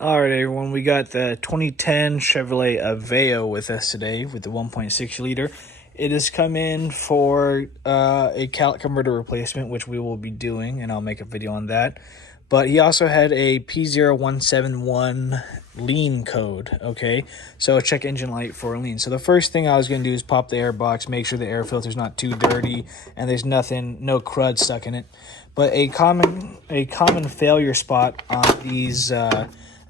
All right, everyone, we got the 2010 Chevrolet Aveo with us today with the 1.6 liter. It has come in for a catalytic converter replacement, which we will be doing, and I'll make a video on that. But he also had a P0171 lean code, okay? So check engine light for lean. So the first thing I was going to do is pop the air box, make sure the air filter's not too dirty, and there's no crud stuck in it. But a common failure spot on these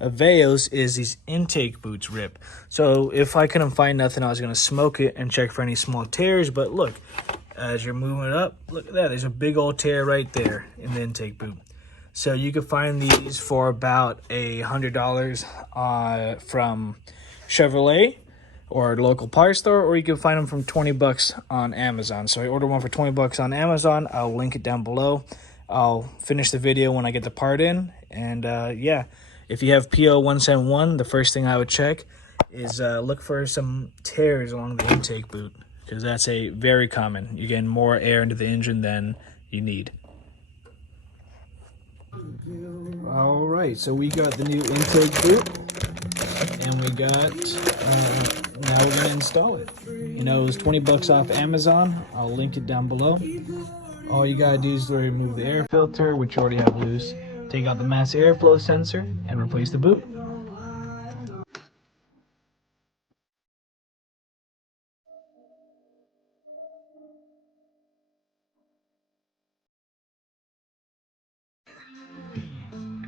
Aveos is these intake boots rip. So if I couldn't find nothing, I was going to smoke it and check for any small tears. But look, as you're moving it up, look at that. There's a big old tear right there in the intake boot. So you could find these for about $100 from Chevrolet or local parts store, or you can find them from 20 bucks on Amazon. So I ordered one for 20 bucks on Amazon. I'll link it down below. I'll finish the video when I get the part in. And yeah, if you have P0171, the first thing I would check is look for some tears along the intake boot, because that's a very common. You're getting more air into the engine than you need. All right, so we got the new intake boot, and we got, now we're gonna install it. You know, it was 20 bucks off Amazon. I'll link it down below. All you gotta do is remove the air filter, which you already have loose, take out the mass airflow sensor, and replace the boot.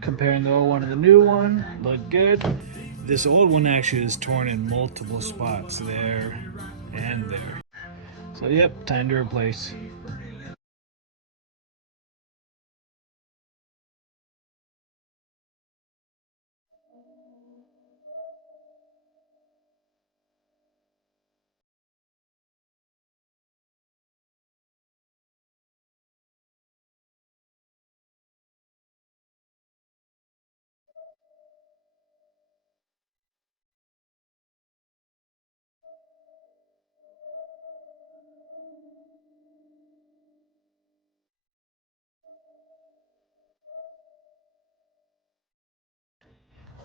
Comparing the old one to the new one, look good. This old one actually is torn in multiple spots, there and there. So yep, time to replace.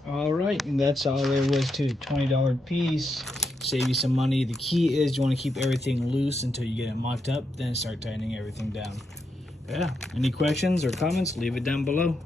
All right, and that's all there was to it. $20 piece, save you some money. The key is you want to keep everything loose until you get it mocked up, then start tightening everything down. Yeah, any questions or comments, leave it down below.